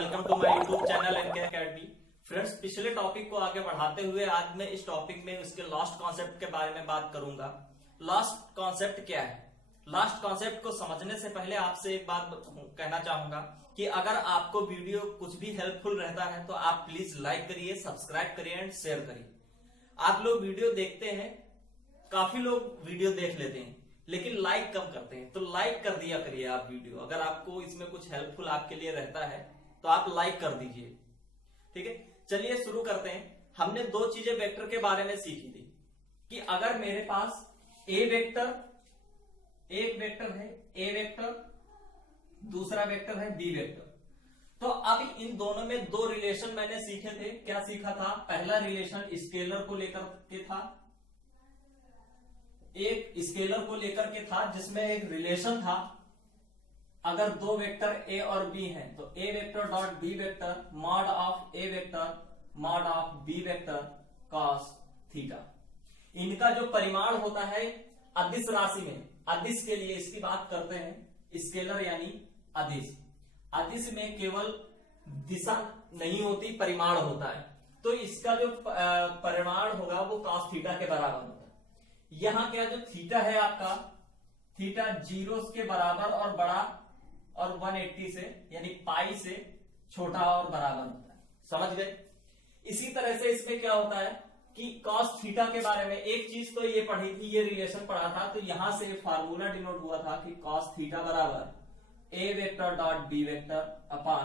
Welcome to my YouTube channel NK academy. Friends, पिछले topic को आगे बढ़ाते हुए आज मैं इस टॉपिक में उसके लास्ट कॉन्सेप्ट के बारे में बात करूंगा। लास्ट कॉन्सेप्ट क्या है? लास्ट कॉन्सेप्ट को समझने से पहले आपसे एक बात कहना चाहूंगा कि अगर आपको वीडियो कुछ भी हेल्पफुल रहता है तो आप प्लीज लाइक करिए, सब्सक्राइब करिए एंड शेयर करिए। आप लोग वीडियो देखते हैं, काफी लोग वीडियो देख लेते हैं लेकिन लाइक कम करते हैं, तो लाइक कर दिया करिए आप वीडियो। अगर आपको इसमें कुछ हेल्पफुल आपके लिए रहता है तो आप लाइक कर दीजिए। ठीक है, चलिए शुरू करते हैं। हमने दो चीजें वेक्टर के बारे में सीखी थी कि अगर मेरे पास एक वेक्टर है, ए वेक्टर, दूसरा वेक्टर है बी वेक्टर, तो अब इन दोनों में दो रिलेशन मैंने सीखे थे। क्या सीखा था? पहला रिलेशन स्केलर को लेकर के था, एक स्केलर को लेकर के था जिसमें एक रिलेशन था, अगर दो वेक्टर ए और बी हैं तो A vector dot B vector mod of A vector mod of B vector cos theta. इनका जो परिमाण होता है अदिश राशि में, अदिश के लिए इसकी बात करते हैं, स्केलर यानी अदिश। अदिश में केवल दिशा नहीं होती, परिमाण होता है, तो इसका जो परिमाण होगा वो कॉस थीटा के बराबर होता है। यहां क्या जो थीटा है आपका, थीटा 0 के बराबर और बड़ा और 180 से यानी पाई से छोटा और बराबर होता है। समझ गए? इसी तरह से इसमें क्या होता है कि कॉस थीटा के बारे में एक चीज तो ये पढ़ी थी, ये रिलेशन पढ़ा था, तो यहां से फार्मूला डिनोट हुआ था कि कॉस थीटा बराबर A vector dot B vector upon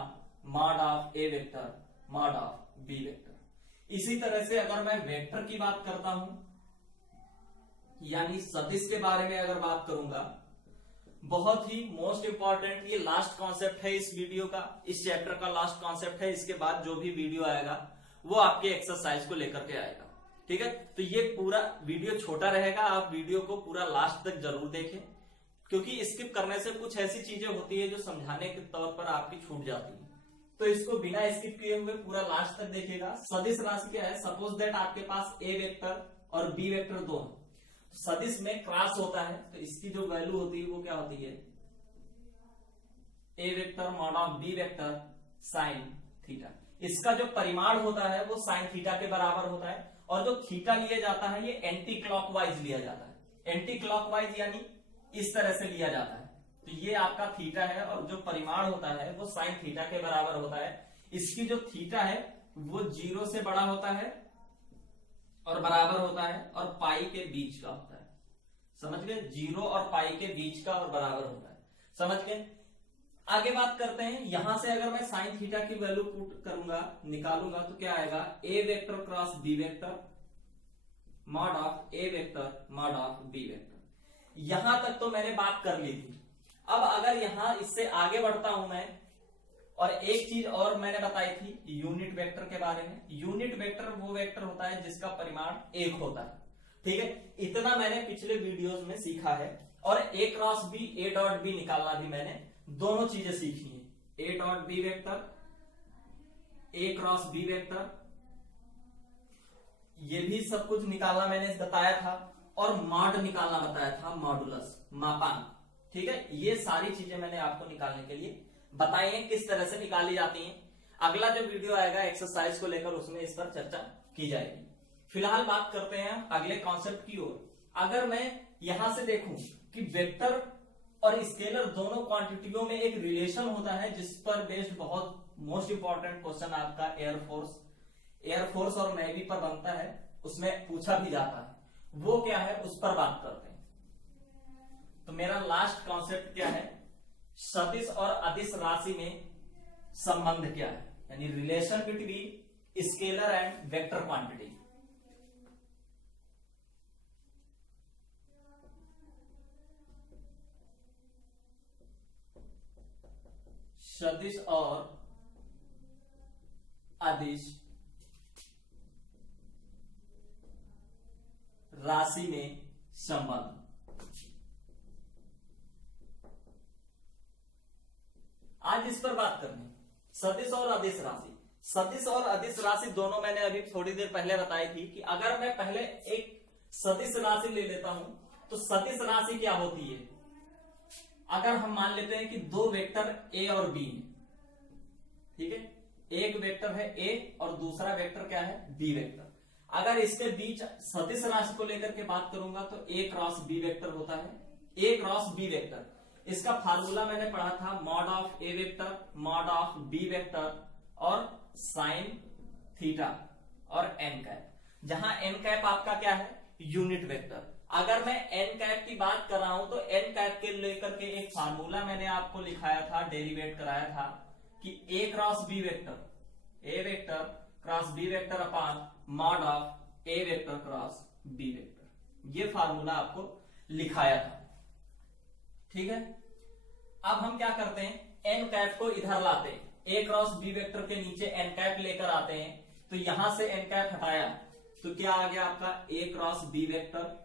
mod of A vector mod of B vector. इसी तरह से अगर मैं वेक्टर की बात करता हूं यानी सदिश के बारे में अगर बात करूंगा, बहुत ही मोस्ट इंपॉर्टेंट ये लास्ट कॉन्सेप्ट है इस वीडियो का, इस चैप्टर का लास्ट कॉन्सेप्ट है। इसके बाद जो भी वीडियो आएगा वो आपके एक्सरसाइज को लेकर के आएगा। ठीक है, तो ये पूरा वीडियो छोटा रहेगा, आप वीडियो को पूरा लास्ट तक जरूर देखें, क्योंकि स्किप करने से कुछ ऐसी चीजें होती है जो समझाने के तौर पर आपकी छूट जाती है। तो इसको बिना स्किप किए हुए पूरा लास्ट तक देखिएगा। सदिश राशि क्या है? सपोज दैट आपके पास ए वेक्टर और बी वेक्टर दो है, सदिश में क्रॉस होता है तो इसकी जो वैल्यू होती है वो क्या होती है? A vector mod of B vector sine theta. इसका जो परिमाण होता है वो साइन थीटा के बराबर होता है, और जो थीटा लिया जाता है ये एंटी क्लॉकवाइज लिया जाता है। एंटी क्लॉकवाइज यानी इस तरह से लिया जाता है, तो ये आपका थीटा है और जो परिमाण होता है वो साइन थीटा के बराबर होता है। इसकी जो थीटा है वो 0 से बड़ा होता है और बराबर होता है और पाई के बीच का होता है। समझ गए? 0 और पाई के बीच का और बराबर होता है। समझ गए? आगे बात करते हैं। यहां से अगर मैं साइन थीटा की वैल्यू पुट करूंगा, निकालूंगा, तो क्या आएगा? A vector cross B vector mod of A vector mod of B vector. यहां तक तो मैंने बात कर ली थी। अब अगर यहां इससे आगे बढ़ता हूं मैं, और एक चीज और मैंने बताई थी यूनिट वेक्टर के बारे में। यूनिट वेक्टर वो वेक्टर होता है जिसका परिमाण 1 होता है। ठीक है, इतना मैंने पिछले वीडियोस में सीखा है। और A cross B, A dot B निकालना भी मैंने दोनों चीजें सीखी है। A dot B vector, A cross B vector, ये भी सब कुछ निकालना मैंने बताया था, और मॉड निकालना बताया था, मॉडुलस, मापांक। ठीक है, ये सारी चीजें मैंने आपको निकालने के लिए बताइए किस तरह से निकाली जाती हैं। अगला जो वीडियो आएगा एक्सरसाइज को लेकर उसमें इस पर चर्चा की जाएगी। फिलहाल बात करते हैं अगले कॉन्सेप्ट की ओर। अगर मैं यहां से देखूं कि वेक्टर और स्केलर दोनों क्वांटिटियों में एक रिलेशन होता है जिस पर बेस्ड बहुत मोस्ट इंपॉर्टेंट क्वेश्चन आपका एयरफोर्स और नेवी पर बनता है, उसमें पूछा भी जाता है, वो क्या है उस पर बात करते हैं। तो मेरा लास्ट कॉन्सेप्ट क्या है? सदिश और अदिश राशि में संबंध क्या है, यानी relation between scalar and vector quantity. सदिश और अदिश राशि में संबंध। आज इस पर बात करनी, सदिश और अदिश राशि। सदिश और अदिश राशि दोनों मैंने अभी थोड़ी देर पहले बताई थी कि अगर मैं पहले एक सदिश राशि ले लेता हूं तो सदिश राशि क्या होती है? अगर हम मान लेते हैं कि दो वेक्टर ए और बी, ठीक है, एक वेक्टर है ए और दूसरा वेक्टर क्या है, बी वेक्टर। अगर इसके बीच सदिश राशि को लेकर के बात करूंगा तो ए क्रॉस बी वेक्टर होता है, ए क्रॉस बी वेक्टर। इसका फार्मूला मैंने पढ़ा था, mod of A vector mod of B vector और साइन थीटा और एन कैप, जहां एन कैप आपका क्या है, यूनिट वेक्टर। अगर मैं एन कैप की बात कर रहा हूं तो एन कैप के लेकर के एक फार्मूला मैंने आपको लिखाया था, डेरिवेट कराया था कि A cross B vector, A vector cross B vector upon mod of A vector cross B vector, ये फार्मूला आपको लिखाया था। ठीक है, अब हम क्या करते हैं, एन कैप को इधर लाते हैं, ए क्रॉस बी वेक्टर के नीचे एन कैप लेकर आते हैं, तो यहां से एन कैप हटाया तो क्या आ गया आपका, A cross B vector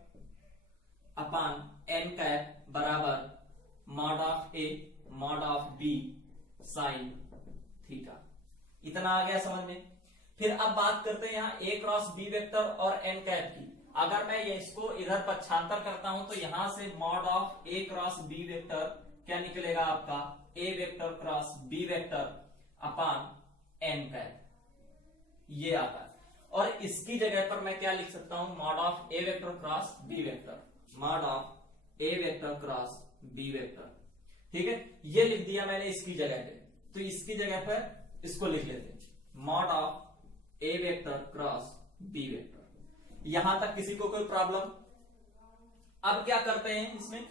upon N cap बराबर mod of A mod of B sine theta. इतना आ गया समझ में। फिर अब बात करते हैं यहां ए क्रॉस बी वेक्टर और एन कैप की। अगर मैं इसको इधर पक्षांतर करता हूं तो यहां से mod of A cross B vector क्या निकलेगा आपका, A vector cross B vector upon N cap, ये आता है। और इसकी जगह पर मैं क्या लिख सकता हूं, mod of A vector cross B vector, mod of A vector cross B vector. ठीक है, ये लिख दिया मैंने इसकी जगह पे, तो इसकी जगह पर इसको लिख लेते हैं, mod of A vector cross B vector. यहां तक किसी को कोई प्रॉब्लम? अब क्या करते हैं, इसमें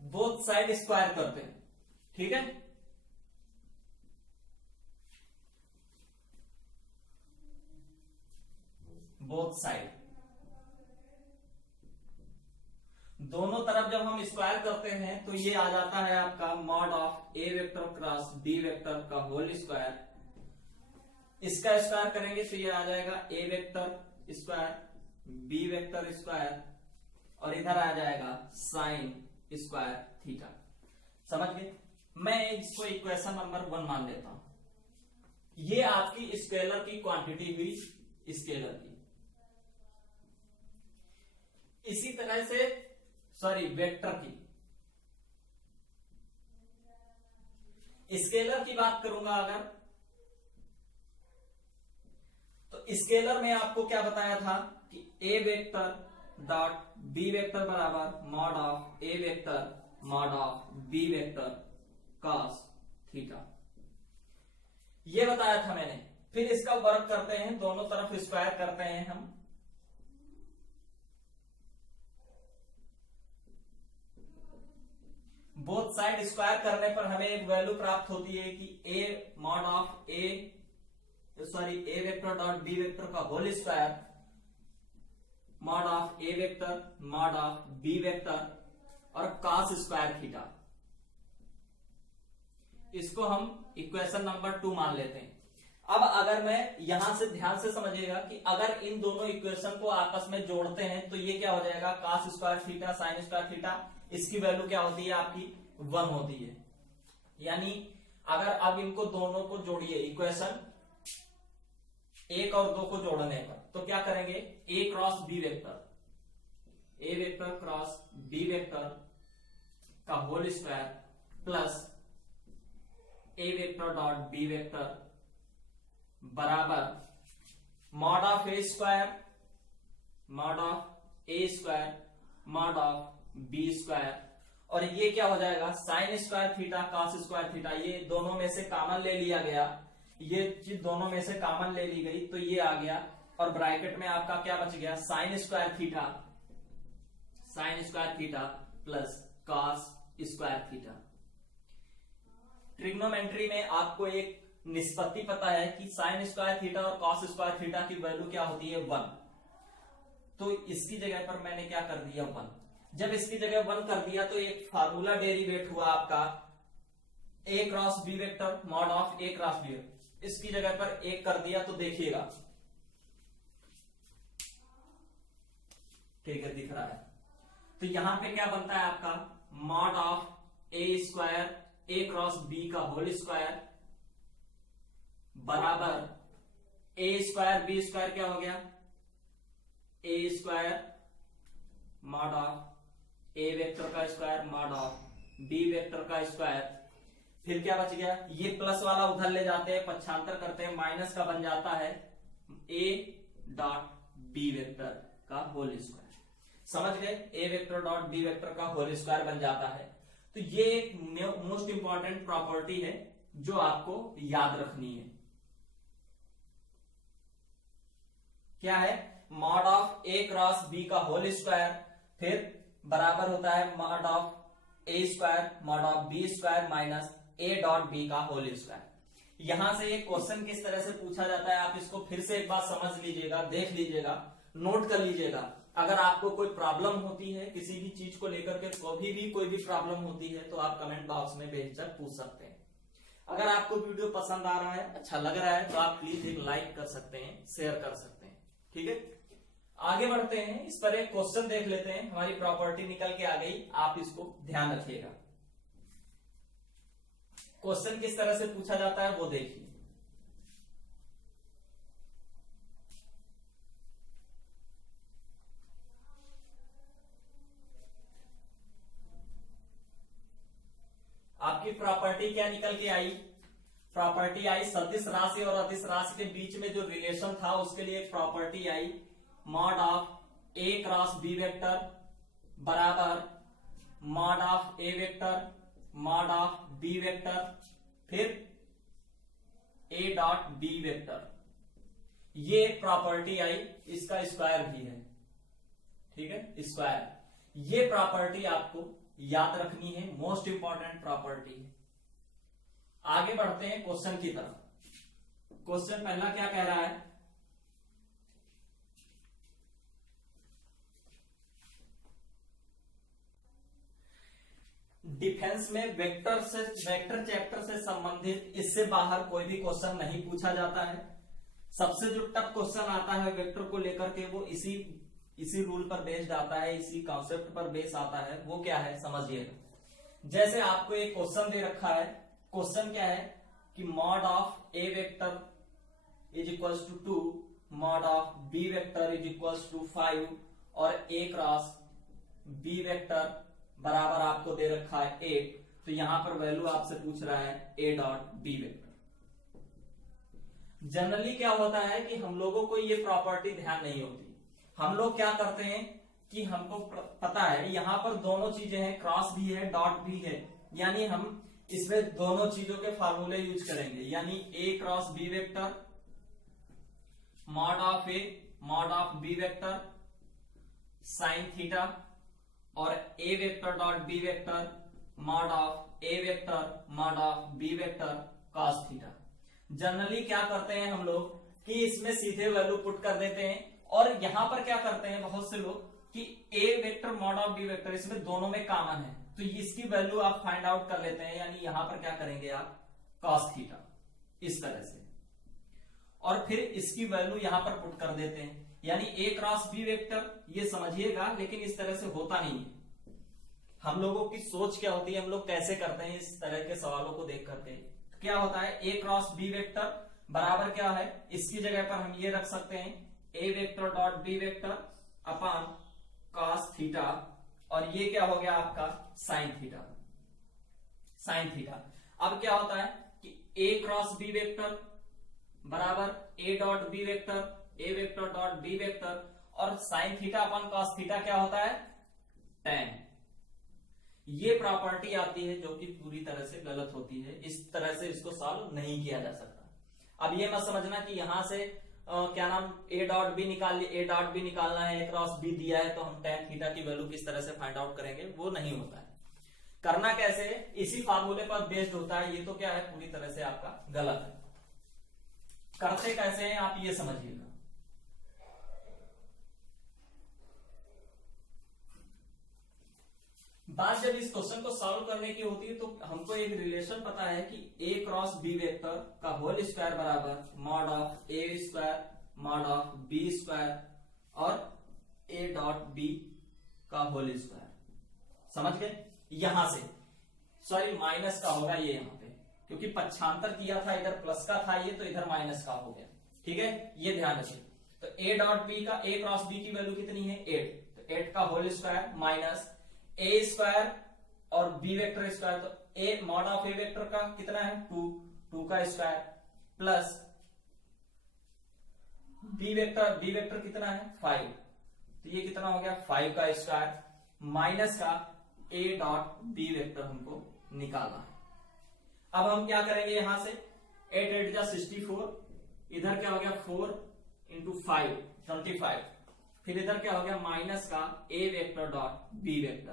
बोथ साइड स्क्वायर करते हैं। ठीक है, बोथ साइड, दोनों तरफ जब हम स्क्वायर करते हैं तो ये आ जाता है आपका mod of A vector cross B vector का होल स्क्वायर। इसका स्क्वायर करेंगे तो ये आ जाएगा A vector square B vector square और इधर आ जाएगा साइन स्क्वायर थीटा। समझ गए? मैं इसको इक्वेशन नंबर 1 मान लेता हूं। ये आपकी स्केलर की क्वांटिटी हुई, स्केलर की। इसी तरह से वेक्टर की, स्केलर की बात करूंगा अगर, तो स्केलर में आपको क्या बताया था कि A vector dot B vector बराबर mod of A vector mod of B vector cos theta, ये बताया था मैंने। फिर इसका वर्क करते हैं, दोनों तरफ स्क्वायर करते हैं हम। बोथ साइड स्क्वायर करने पर हमें एक वैल्यू प्राप्त होती है कि A mod of A vector dot B vector का whole square mod of A vector mod of B vector और cos स्क्वायर थीटा। इसको हम इक्वेशन नंबर 2 मान लेते हैं। अब अगर मैं यहां से ध्यान से समझिएगा कि अगर इन दोनों इक्वेशन को आपस में जोड़ते हैं तो ये क्या हो जाएगा, cos square theta sine square theta, इसकी वैल्यू क्या होती है आपकी 1 होती है। यानी अगर अब इनको दोनों को जोड़िए, इक्वेशन 1 और 2 को जोड़ने पर, तो क्या करेंगे, A cross B vector, A vector cross B vector का whole square plus A vector dot B vector बराबर mod of A square mod of A square mod of B square, और ये क्या हो जाएगा, sine square theta cos square theta. ये दोनों में से कॉमन ले लिया गया, ये चीज दोनों में से कॉमन ले ली गई तो ये आ गया, और ब्रैकेट में आपका क्या बच गया, sign square theta plus cos square theta. Trigonometry में आपको एक निष्पत्ति पता है कि साइन स्क्वायर थीटा और कॉस स्क्वायर थीटा की वैल्यू क्या होती है, 1। तो इसकी जगह पर मैंने क्या कर दिया, 1। जब इसकी जगह 1 कर दिया तो एक फार्मूला डेरिवेट हुआ आपका, A cross B vector mod of A cross B. इसकी जगह पर 1 कर दिया तो देखिएगा, ठीक है, दिख रहा है। तो यहां पे क्या बनता है आपका, mod of A square A cross B का होल स्क्वायर बराबर ए स्क्वायर बी स्क्वायर, क्या हो गया, A square mod of A vector का square mod of B vector का स्क्वायर फिर क्या बच गया, ये प्लस वाला उधर ले जाते हैं, पक्षांतर करते हैं, माइनस का बन जाता है a डॉट बी वेक्टर का होल स्क्वायर। समझ गए, a vector dot B vector का होल स्क्वायर बन जाता है। तो ये एक मोस्ट इंपॉर्टेंट प्रॉपर्टी है जो आपको याद रखनी है। क्या है, mod of a cross b का होल स्क्वायर फिर बराबर होता है mod of a square mod of b square minus a dot b का होल स्क्वायर। यहां से एक क्वेश्चन किस तरह से पूछा जाता है, आप इसको फिर से एक बार समझ लीजिएगा, देख लीजिएगा, नोट कर लीजिएगा। अगर आपको कोई प्रॉब्लम होती है किसी भी चीज को लेकर के, कभी भी कोई भी प्रॉब्लम होती है तो आप कमेंट बॉक्स में बेझिझक पूछ सकते हैं। अगर आपको वीडियो पसंद आ रहा है, अच्छा लग रहा है, तो आप प्लीज एक लाइक कर सकते हैं, शेयर कर सकते हैं। ठीक है, आगे बढ़ते हैं, इस पर एक क्वेश्चन देख लेते हैं। हमारी प्रॉपर्टी निकल के आ गई, आप इसको ध्यान रखिएगा। क्वेश्चन किस तरह से पूछा जाता है वो देखिए। आपकी प्रॉपर्टी क्या निकल के आई, प्रॉपर्टी आई सदिश राशि और अदिश राशि के बीच में जो रिलेशन था उसके लिए प्रॉपर्टी आई mod of A cross B vector बराबर mod of A vector mod of B vector फिर ए डॉट बी वेक्टर। ये प्रॉपर्टी आई, इसका स्क्वायर भी है। ठीक है, स्क्वायर। ये प्रॉपर्टी आपको याद रखनी है, मोस्ट इंपॉर्टेंट प्रॉपर्टी है। आगे बढ़ते हैं क्वेश्चन की तरफ। क्वेश्चन पहला क्या कह रहा है, डिफेंस में वेक्टर चैप्टर से संबंधित इससे बाहर कोई भी क्वेश्चन नहीं पूछा जाता है। सबसे जो टफ क्वेश्चन आता है वेक्टर को लेकर के वो इसी रूल पर बेस्ड आता है, इसी कॉन्सेप्ट पर बेस आता है। वो क्या है समझिएगा। जैसे आपको एक क्वेश्चन दे रखा है, क्वेश्चन क्या है कि mod of A vector is equals to 2, mod of B vector is equals to 5 और ए क्रॉस बी वेक्टर बराबर आपको दे रखा है 8। तो यहां पर वैल्यू आपसे पूछ रहा है A dot B vector. Generally क्या होता है कि हम लोगों को ये प्रॉपर्टी ध्यान नहीं होती। हम लोग क्या करते हैं कि हमको पता है यहां पर दोनों चीजें हैं, क्रॉस भी है डॉट भी है, यानी हम इसमें दोनों चीजों के फार्मूले यूज करेंगे। यानी A cross B vector mod of A mod of B vector sine theta और A vector dot B vector mod of A vector mod of B vector cos theta. Generally क्या करते हैं हम लोग कि इसमें सीधे वैल्यू पुट कर देते हैं, और यहां पर क्या करते हैं बहुत से लोग कि A vector mod of B vector इसमें दोनों में कॉमन है, तो इसकी वैल्यू आप फाइंड आउट कर लेते हैं। यानी यहां पर क्या करेंगे आप कॉस थीटा इस तरह से, और फिर इसकी वैल्यू यहां पर पुट कर देते हैं। यानी ए क्रॉस बी वेक्टर ये समझिएगा, लेकिन इस तरह से होता नहीं है। हम लोगों की सोच क्या होती है, हम लोग कैसे करते हैं इस तरह के सवालों को देख करके। तो क्या होता है ए क्रॉस बी वेक्टर बराबर क्या है, इसकी जगह पर हम ये रख सकते हैं A vector dot B vector upon cos theta, और ये क्या हो गया आपका साइन थीटा। साइन थीटा अब क्या होता है कि ए क्रॉस बी वेक्टर बराबर A dot B vector A vector dot B vector, और sine theta upon cos theta क्या होता है tan। ये प्रॉपर्टी आती है जो कि पूरी तरह से गलत होती है, इस तरह से इसको सॉल्व नहीं किया जा सकता। अब ये मत समझना कि यहां से क्या नाम ए डॉट बी निकालना है, ए क्रॉस बी दिया है तो हम tan थीटा की वैल्यू किस तरह से फाइंड आउट करेंगे, वो नहीं होता है। करना कैसे है, इसी फार्मूले पर बेस्ड होता है। ये तो क्या है पूरी तरह से आपका गलत है। करते कैसे हैं आप ये समझिएगा। बात जब इस क्वेश्चन को सॉल्व करने की होती है तो हमको एक रिलेशन पता है कि ए क्रॉस बी वेक्टर का होल स्क्वायर बराबर mod of A square mod of B square और ए डॉट बी का होल स्क्वायर। समझ गए, यहां से सॉरी माइनस का होगा ये यहाँ पे, क्योंकि पक्षांतर किया था, इधर प्लस का था ये, तो इधर माइनस का हो गया। ठीक है, ये ध्यान रखिए। तो ए डॉट बी का ए क्रॉस बी की वैल्यू कितनी है 8, तो 8 का होल स्क्वायर माइनस ए स्क्वायर और बी वेक्टर स्क्वायर, तो ए मॉड ऑफ ए वेक्टर का कितना है 2 का स्क्वायर प्लस बी वेक्टर कितना है 5, तो ये कितना हो गया 5 का स्क्वायर माइनस का ए डॉट बी वेक्टर हमको निकालना है। अब हम क्या करेंगे यहां से 8 8 जा 64, इधर क्या हो गया 4 इंटू 5 25, फिर इधर क्या हो गया माइनस का ए वेक्टर डॉट बी वेक्टर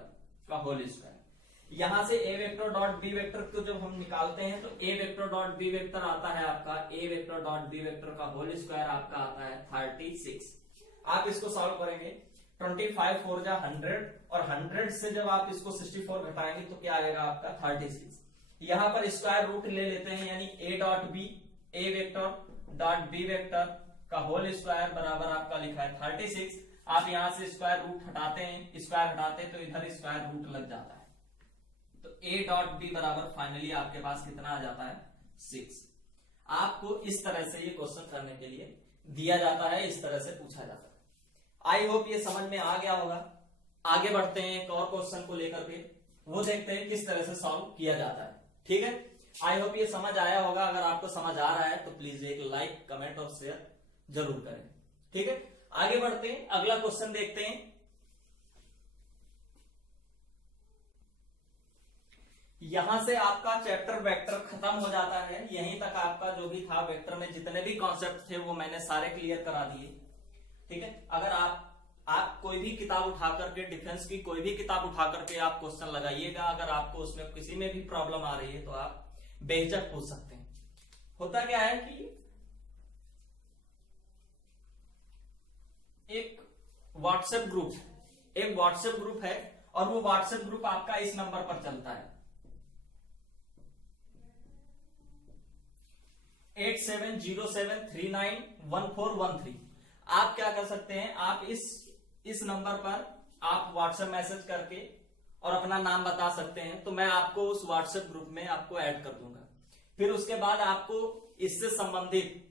का होल स्क्वायर। यहां से ए वेक्टर डॉट बी वेक्टर को जब हम निकालते हैं तो A vector dot B vector आता है आपका A vector dot B vector का होल स्क्वायर आपका आता है 36। आप इसको सॉल्व करेंगे 25 4 जा 100 और 100 से जब आप इसको 64 घटाएंगे तो क्या आएगा आपका 36। यहां पर स्क्वायर रूट ले लेते हैं यानी A dot B A vector dot B vector का होल स्क्वायर बराबर आपका लिखा है 36। आप यहां से स्क्वायर रूट हटाते हैं, स्क्वायर हटाते हैं तो इधर स्क्वायर रूट लग जाता है, तो a डॉट बी बराबर फाइनली आपके पास कितना आ जाता है 6। आपको इस तरह से ये क्वेश्चन करने के लिए दिया जाता है, इस तरह से पूछा जाता है। आई होप ये समझ में आ गया होगा। आगे बढ़ते हैं एक और क्वेश्चन को लेकर के, वो देखते हैं किस तरह से सॉल्व किया जाता है। ठीक है, आई होप ये समझ आया होगा। अगर आपको समझ आ रहा है तो प्लीज एक लाइक कमेंट और शेयर जरूर करें। ठीक है, आगे बढ़ते हैं, अगला क्वेश्चन देखते हैं। यहां से आपका चैप्टर वेक्टर खत्म हो जाता है। यहीं तक आपका जो भी था वेक्टर में जितने भी कॉन्सेप्ट थे वो मैंने सारे क्लियर करा दिए। ठीक है, अगर आप कोई भी किताब उठा करके, डिफेंस की कोई भी किताब उठा करके आप क्वेश्चन लगाइएगा, अगर आपको उसमें किसी में भी प्रॉब्लम आ रही है तो आप बेहिचक पूछ सकते हैं। होता क्या है कि एक व्हाट्सएप ग्रुप है और वो व्हाट्सएप ग्रुप आपका इस नंबर पर चलता है 8707391413। आप क्या कर सकते हैं, आप इस नंबर पर आप व्हाट्सएप मैसेज करके और अपना नाम बता सकते हैं, तो मैं आपको उस व्हाट्सएप ग्रुप में आपको ऐड कर दूंगा। फिर उसके बाद आपको इससे संबंधित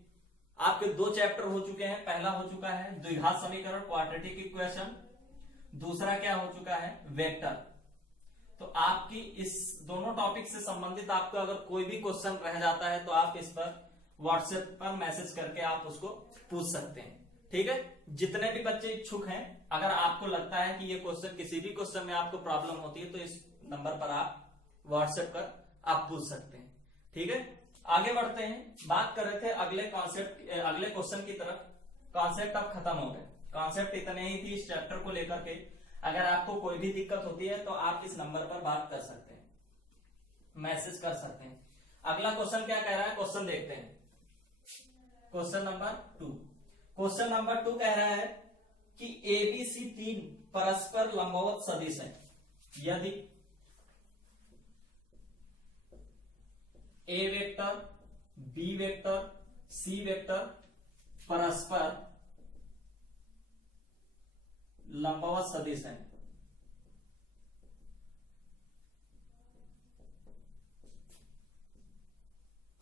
आपके 2 चैप्टर हो चुके हैं। पहला हो चुका है द्विघात समीकरण क्वाड्रेटिक इक्वेशन, दूसरा क्या हो चुका है वेक्टर। तो आपकी इस दोनों टॉपिक से संबंधित आपका अगर कोई भी क्वेश्चन रह जाता है तो आप इस पर व्हाट्सएप पर मैसेज करके आप उसको पूछ सकते हैं। ठीक है, जितने भी बच्चे इच्छुक हैं, अगर आपको लगता है कि ये क्वेश्चन किसी भी क्वेश्चन में आपको प्रॉब्लम होती है तो इस नंबर पर आप व्हाट्सएप पर आप पूछ सकते हैं। ठीक है, आगे बढ़ते हैं। बात कर रहे थे अगले क्वेश्चन की तरफ। कॉन्सेप्ट अब खत्म हो गए, कॉन्सेप्ट इतने ही थी इस चैप्टर को लेकर के। अगर आपको कोई भी दिक्कत होती है तो आप इस नंबर पर बात कर सकते हैं, मैसेज कर सकते हैं। अगला क्वेश्चन क्या कह रहा है, क्वेश्चन देखते हैं। क्वेश्चन नंबर 2 कह रहा है कि एबीसी 3 परस्पर लंबवत सदिश है यदि A vector B vector C vector परस्पर लंबवत सदिश है।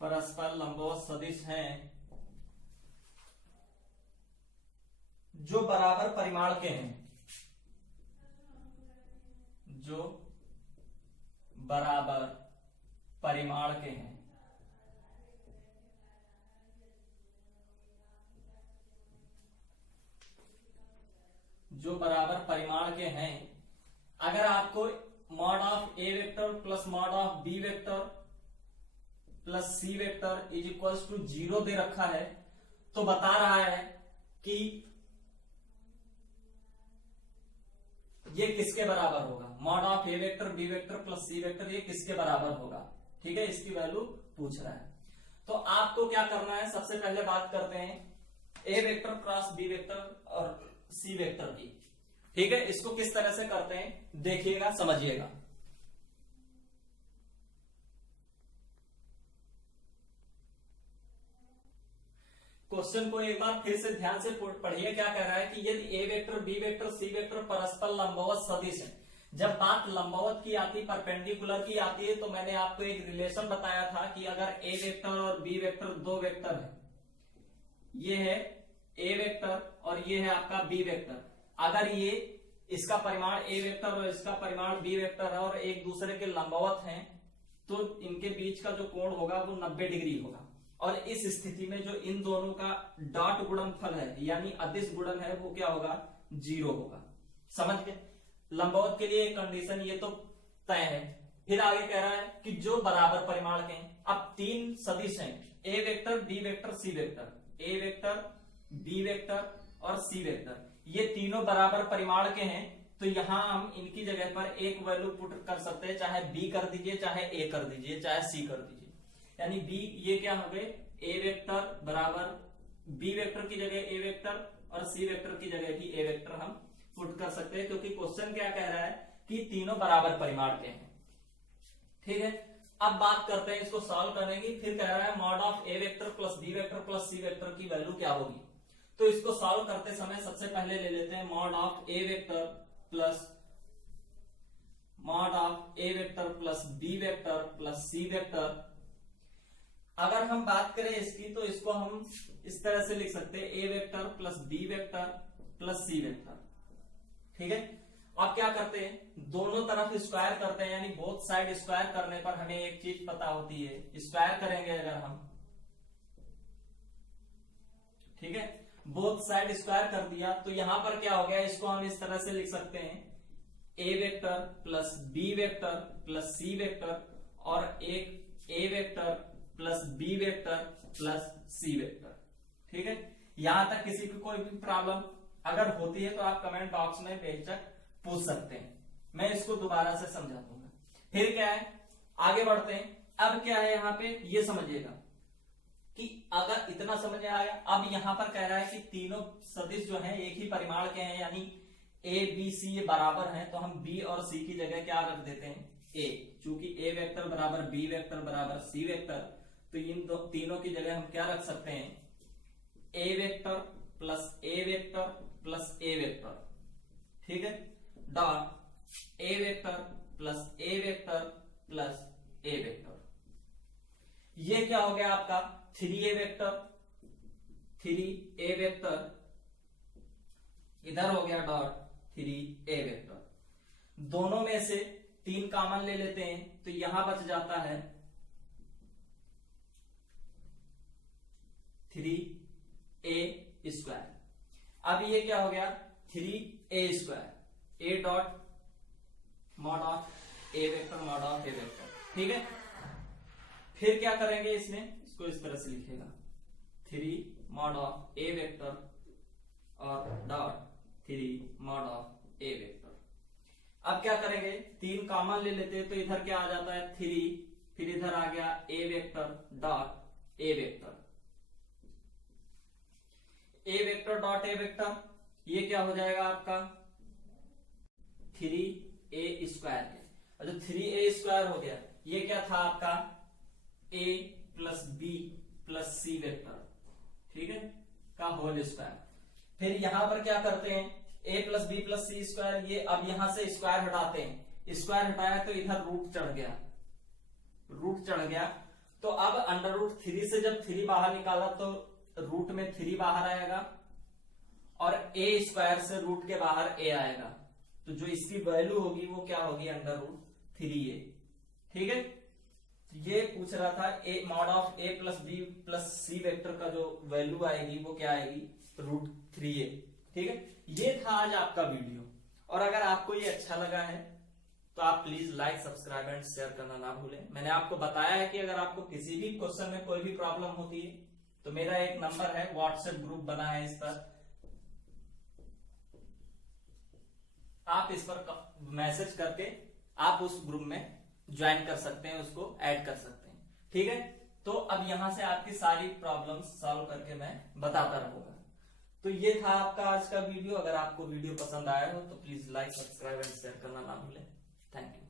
परस्पर लंबवत सदिश हैं जो बराबर परिमाण के हैं, जो बराबर परिमाण के हैं। जो बराबर परिमाण के हैं। अगर आपको mod of A vector plus mod of B vector plus C vector is equals to 0 दे रखा है तो बता रहा है कि ये किसके बराबर होगा। Mod of A vector B vector plus C vector ये किसके बराबर होगा। ठीक है, इसकी वैल्यू पूछ रहा है। तो आपको क्या करना है, सबसे पहले बात करते हैं A vector cross B vector और सी वेक्टर की। ठीक है, इसको किस तरह से करते हैं देखिएगा, समझिएगा। क्वेश्चन को एक बार फिर से ध्यान से पढ़िए। क्या कह रहा है कि यदि A vector B vector C vector परस्पर लंबवत सदिश है। जब बात लंबवत की आती, परपेंडिकुलर की आती है, तो मैंने आपको एक रिलेशन बताया था कि अगर ए वेक्टर और बी वेक्टर 2 वेक्टर है, ये है ए वेक्टर और ये है आपका बी वेक्टर। अगर ये इसका परिमाण ए वेक्टर और इसका परिमाण बी वेक्टर है और एक दूसरे के लंबवत हैं तो इनके बीच का जो कोण होगा वो 90 डिग्री होगा। और इस स्थिति में जो इन दोनों का डॉट गुणनफल है यानी अदिश गुणन है वो क्या होगा, 0 होगा। समझ गए। लंबवत के लिए एक कंडीशन ये तो तय है। फिर आगे कह रहा है कि जो बराबर परिमाण के हैं। अब 3 सदिश हैं, A vector, B vector, C vector, A vector, B vector और सी वेक्टर, ये तीनों बराबर परिमाण के हैं। तो यहां हम इनकी जगह पर एक वैल्यू पुट कर सकते हैं, चाहे बी कर दीजिए, चाहे ए कर दीजिए, चाहे सी कर दीजिए। यानी बी ये क्या हो गए, ए वेक्टर बराबर बी वेक्टर की जगह ए वेक्टर और सी वेक्टर की जगह भी ए वेक्टर हम पुट कर सकते हैं, क्योंकि क्वेश्चन क्या कह रहा है कि तीनों बराबर परिमाण के हैं। ठीक है। अब बात करते हैं इसको सॉल्व करने की। फिर कह रहा है mod of A vector plus B vector plus C vector की वैल्यू क्या होगी। तो इसको सॉल्व करते समय सबसे पहले ले लेते हैं mod of A vector plus B vector plus C vector. अगर हम बात करें इसकी तो इसको हम इस तरह से लिख सकते हैं, A vector plus B vector plus C vector. ठीक है। अब क्या करते हैं, दोनों तरफ स्क्वायर करते हैं, यानी बोथ साइड स्क्वायर करने पर हमें एक चीज पता होती है, स्क्वायर करेंगे अगर हम, ठीक है, बोथ साइड स्क्वायर कर दिया तो यहां पर क्या हो गया, इसको हम इस तरह से लिख सकते हैं, A vector plus B vector plus C vector और एक A vector plus B vector plus C vector. ठीक है। यहां तक किसी की कोई भी प्रॉब्लम अगर होती है तो आप कमेंट बॉक्स में बेशक पूछ सकते हैं, मैं इसको दोबारा से समझा दूंगा। फिर क्या है, आगे बढ़ते हैं। अब क्या है यहाँ पे, ये समझिएगा कि अगर इतना समझ में आया, अब यहां पर कह रहा है कि तीनों सदिश जो हैं एक ही परिमाण के हैं, यानी ए बी सी ये बराबर हैं, तो हम बी और सी की जगह क्या रख देते हैं, ए। चूंकि ए वेक्टर बराबर बी वेक्टर बराबर सी वेक्टर, तो इन तीनों की जगह हम क्या रख सकते हैं, A vector plus A vector plus A vector. ठीक है। Dot A vector plus A vector plus A vector. ये क्या हो गया आपका 3a वेक्टर, 3a वेक्टर, इधर हो गया डॉट 3a वेक्टर। दोनों में से 3 कॉमन ले लेते हैं तो यहां बच जाता है 3a स्क्वायर। अब ये क्या हो गया 3a square, A dot mod of A vector mod of A vector. ठीक है। फिर क्या करेंगे, इसमें इसको इस तरह से लिखेगा 3 मॉड ऑफ ए वेक्टर और dot 3 mod of A vector. अब क्या करेंगे, 3 कॉमन ले लेते हैं तो इधर क्या आ जाता है 3, फिर इधर आ गया A vector dot A vector, A vector dot A vector. ये क्या हो जाएगा आपका 3a स्क्वायर। और जो 3a स्क्वायर हो गया, ये क्या था आपका a plus B plus C vector, ठीक है, का होल स्क्वायर। फिर यहां पर क्या करते हैं, a plus B plus C square, ये अब यहां से स्क्वायर हटाते हैं, स्क्वायर हटाया तो इधर रूट चढ़ गया, तो अब अंडर रूट 3 से जब 3 बाहर निकाला तो रूट में 3 बाहर आएगा और a स्क्वायर से रूट के बाहर a आएगा, तो जो इसकी वैल्यू होगी वो क्या होगी अंडर रूट 3a। ठीक है। ये पूछ रहा था A mod of A plus B plus C vector का जो वैल्यू आएगी वो क्या आएगी रूट 3a। ठीक है। ये था आज आपका वीडियो, और अगर आपको ये अच्छा लगा है तो आप please like subscribe and share करना ना भूलें। मैंने आपको बताया है कि अगर आपको किसी भी क्वेश्चन में कोई भी प्रॉब्लम होती है तो मेरा एक नंबर है, व्हाट्सएप ग्रुप बना है, इस पर आप इस पर मैसेज करके आप उस ग्रुप में ज्वाइन कर सकते हैं, उसको ऐड कर सकते हैं। ठीक है। तो अब यहां से आपकी सारी प्रॉब्लम्स सॉल्व करके मैं बताता रहूंगा। तो ये था आपका आज का वीडियो। अगर आपको वीडियो पसंद आया हो तो please like subscribe and share करना ना भूलें। Thank you.